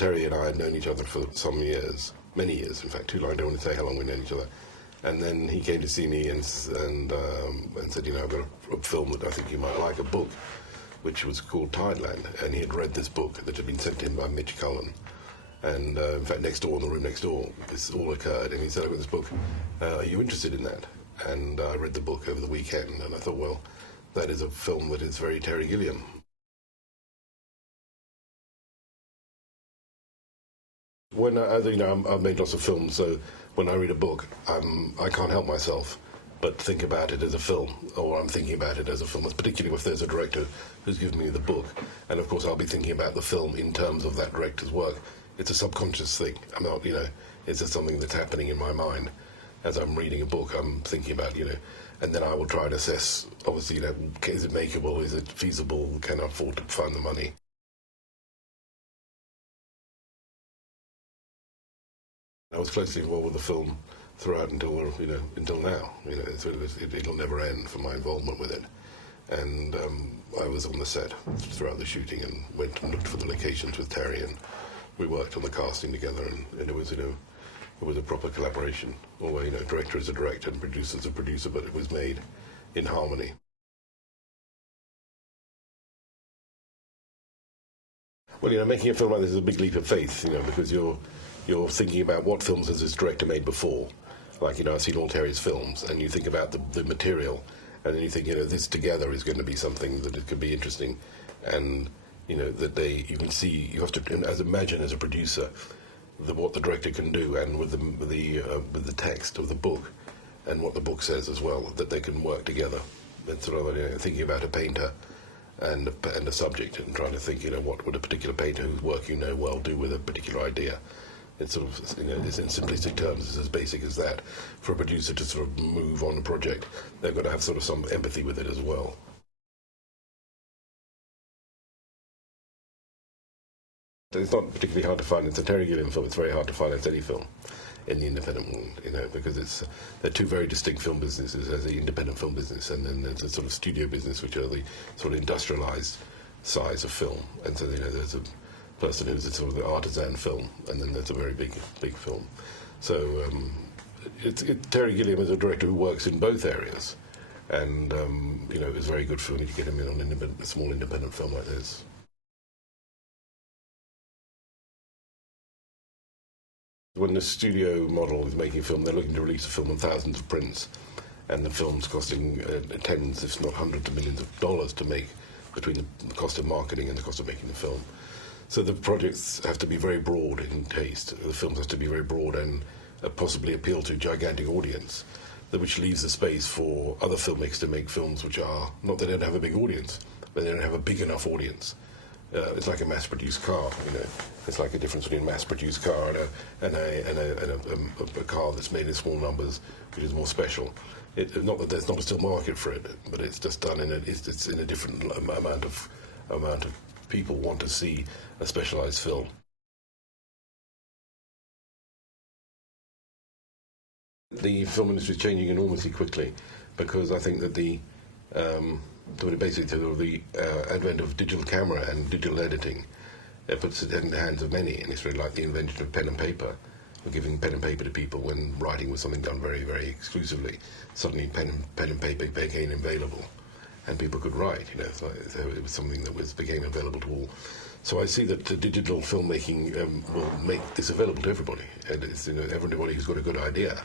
Terry and I had known each other for some years, many years, in fact, too long. I don't want to say how long we've known each other. And then he came to see me and said, I've got a film that I think you might like, a book, which was called Tideland. And he had read this book that had been sent to him by Mitch Cullin. And in fact, next door, in the room next door, this all occurred. And he said, I've got this book, are you interested in that? And I read the book over the weekend, and I thought, well, that is a film that is very Terry Gilliam. When I've made lots of films, so when I read a book, I can't help myself but think about it as a film, or I'm thinking about it as a film, particularly if there's a director who's given me the book. And of course, I'll be thinking about the film in terms of that director's work. It's a subconscious thing. I'm not, it's just something that's happening in my mind. As I'm reading a book, I'm thinking about, and then I will try and assess, obviously, is it makeable, is it feasible, can I afford to find the money? I was closely involved with the film throughout until now. It'll never end for my involvement with it. And I was on the set throughout the shooting and went and looked for the locations with Terry, and we worked on the casting together, and it was, it was a proper collaboration. Although, director is a director and producer is a producer, but it was made in harmony. Well, making a film like this is a big leap of faith, because you're thinking about what films has this director made before. Like, I've seen all Terry's films, and you think about the material, and then you think, this together is going to be something that it could be interesting, and, that you can see, you have to imagine as a producer what the director can do, and with the text of the book, and what the book says as well, that they can work together. And sort of thinking about a painter and a subject, and trying to think, what would a particular painter whose work well do with a particular idea. It's sort of, it's in simplistic terms, it's as basic as that. For a producer to sort of move on a project, they've got to have sort of some empathy with it as well. It's not particularly hard to find. It's a Terry Gilliam film. It's very hard to find any film in the independent world, because they're two very distinct film businesses. There's the independent film business, and then there's a sort of studio business, which are the sort of industrialized size of film. And so, there's a person who's a sort of the artisan film, and then there's a very big film. So Terry Gilliam is a director who works in both areas, and it was very good for me to get him in on a small independent film like this. When the studio model is making a film, they're looking to release a film on thousands of prints, and the film's costing tens, if not hundreds of millions of dollars to make, between the cost of marketing and the cost of making the film. So the projects have to be very broad in taste. The films have to be very broad and possibly appeal to a gigantic audience, which leaves the space for other filmmakers to make films which are, not that they don't have a big audience, but they don't have a big enough audience. It's like a mass-produced car, It's like a difference between a mass-produced car and a car that's made in small numbers, which is more special. Not that there's not a still market for it, but it's just done it's in a different amount of people want to see a specialized film. The film industry is changing enormously quickly, because I think that the advent of digital camera and digital editing puts it in the hands of many, and it's really like the invention of pen and paper, or giving pen and paper to people when writing was something done very, very exclusively. Suddenly pen and paper became available, and people could write, so it was something that became available to all. So I see that digital filmmaking will make this available to everybody, and it's, everybody who's got a good idea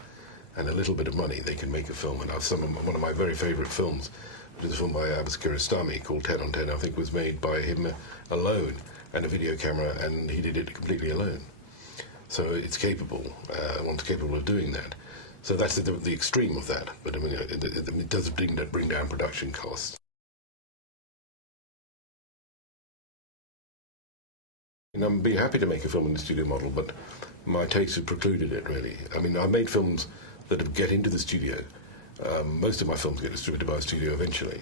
and a little bit of money, they can make a film. And one of my very favourite films, which is a film by Abbas Kiarostami called 10 on 10, I think was made by him alone, and a video camera, and he did it completely alone. So it's capable, one's capable of doing that. So that's the extreme of that, but it does bring down production costs. I'd be happy to make a film in the studio model, but my taste had precluded it, really. I made films that get into the studio. Most of my films get distributed by a studio eventually.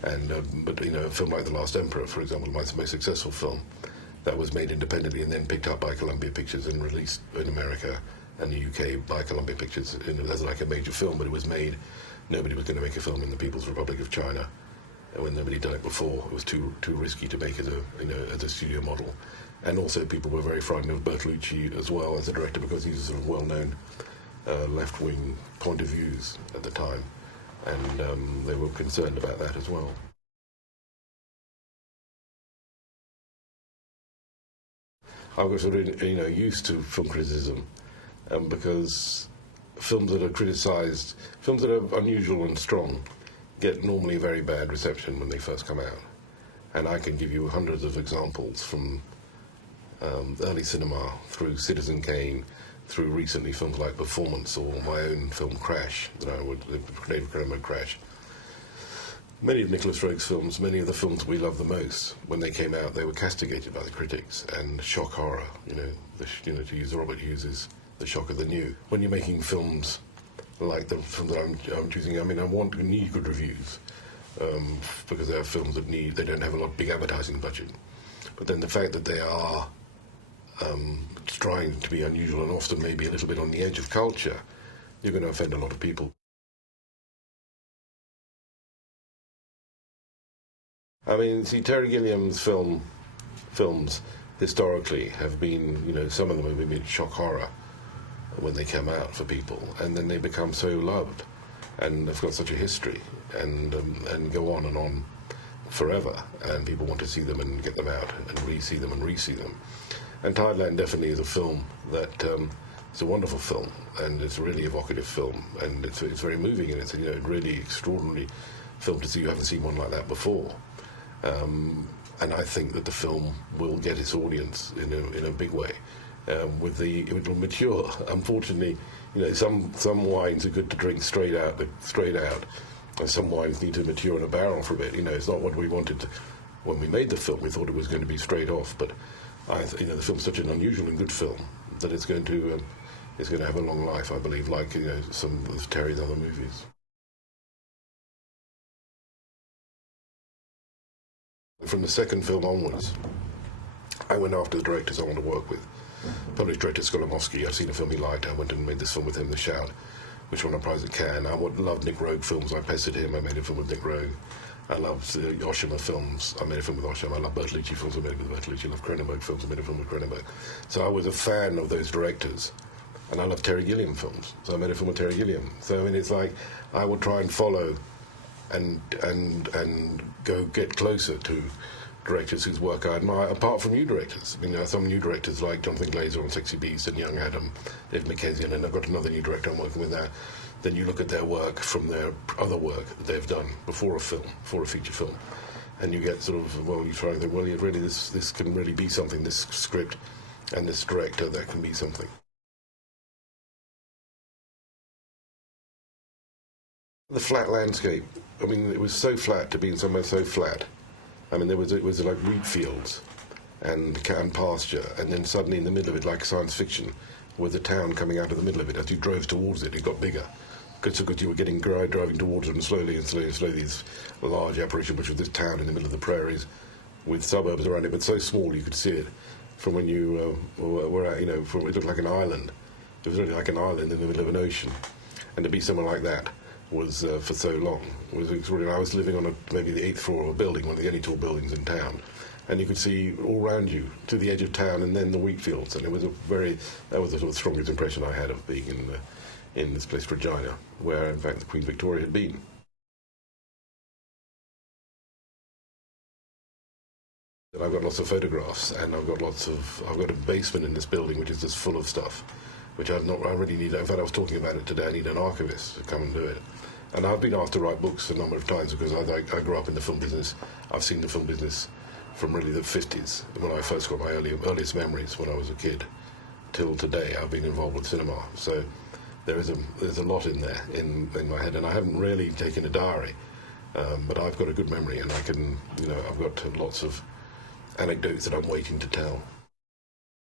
But a film like The Last Emperor, for example, my most successful film, that was made independently and then picked up by Columbia Pictures and released in America and the UK by Columbia Pictures as like a major film, but it was made, nobody was going to make a film in the People's Republic of China. When nobody had done it before, it was too risky to make as a studio model. And also people were very frightened of Bertolucci as well as a director, because he's a sort of well-known left-wing point of views at the time, and they were concerned about that as well. I was sort of, used to film criticism, because films that are criticised, films that are unusual and strong, get normally very bad reception when they first come out. And I can give you hundreds of examples from early cinema, through Citizen Kane, through recently films like Performance, or my own film Crash, the David Cronenberg Crash. Many of Nicholas Roeg's films, many of the films we love the most, when they came out, they were castigated by the critics, and shock horror, to use Robert Hughes's The Shock of the New. When you're making films like the film that I'm choosing, I need good reviews, because they are films that they don't have a lot of big advertising budget. But then the fact that they are trying to be unusual and often maybe a little bit on the edge of culture, you're going to offend a lot of people. I mean, see, Terry Gilliam's films historically have been, some of them have been shock horror when they come out for people, and then they become so loved, and they've got such a history, and go on forever, and people want to see them and get them out and re-see them and re-see them. And Tideland definitely is a film that it's a wonderful film, and it's a really evocative film, and it's very moving, and it's a really extraordinary film to see. You haven't seen one like that before. And I think that the film will get its audience in a big way. It will mature. Unfortunately, some wines are good to drink straight out, and some wines need to mature in a barrel for a bit. It's not what we wanted when we made the film. We thought it was going to be straight off, but the film's such an unusual and good film that it's going to have a long life, I believe, like some of Terry's other movies. From the second film onwards, I went after the directors I want to work with. Polish director Skolimowski, I've seen a film he liked, I went and made this film with him, The Shout, which won a prize at Cannes. I loved Nick Roeg films, I pestered him, I made a film with Nick Roeg. I loved Oshima films, I made a film with Oshima. I love Bertolucci films, I made it with Bertolucci. I love Cronenberg films, I made a film with Cronenberg. So I was a fan of those directors. And I love Terry Gilliam films, so I made a film with Terry Gilliam. So it's like I would try and follow and go get closer to directors whose work I admire, apart from new directors. There are some new directors like Jonathan Glazer on Sexy Beast and Young Adam, Dave McKenzie, and then I've got another new director I'm working with now. Then you look at their work from their other work that they've done before a feature film, and you get sort of, you try to think, really, this can really be something, this script and this director, that can be something. The flat landscape, it was so flat to be in somewhere so flat. It was like wheat fields and pasture, and then suddenly in the middle of it, like science fiction, with a town coming out of the middle of it. As you drove towards it, it got bigger. Because you were driving towards it, and slowly, this large apparition, which was this town in the middle of the prairies, with suburbs around it, but so small you could see it from when you were at, it looked like an island. It was really like an island in the middle of an ocean. And to be somewhere like that was for so long. Was extraordinary. I was living on maybe the 8th floor of a building, one of the only tall buildings in town, and you could see all around you to the edge of town, and then the wheat fields. And that was the sort of strongest impression I had of being in this place, Regina, where in fact the Queen Victoria had been. And I've got lots of photographs, and I've got a basement in this building which is just full of stuff, which I really need. In fact, I was talking about it today. I need an archivist to come and do it. And I've been asked to write books a number of times because I grew up in the film business. I've seen the film business from really the 50s, when I first got my earliest memories when I was a kid, till today. I've been involved with cinema. So there's a lot in there in my head, and I haven't really taken a diary, but I've got a good memory, and I can, I've got lots of anecdotes that I'm waiting to tell.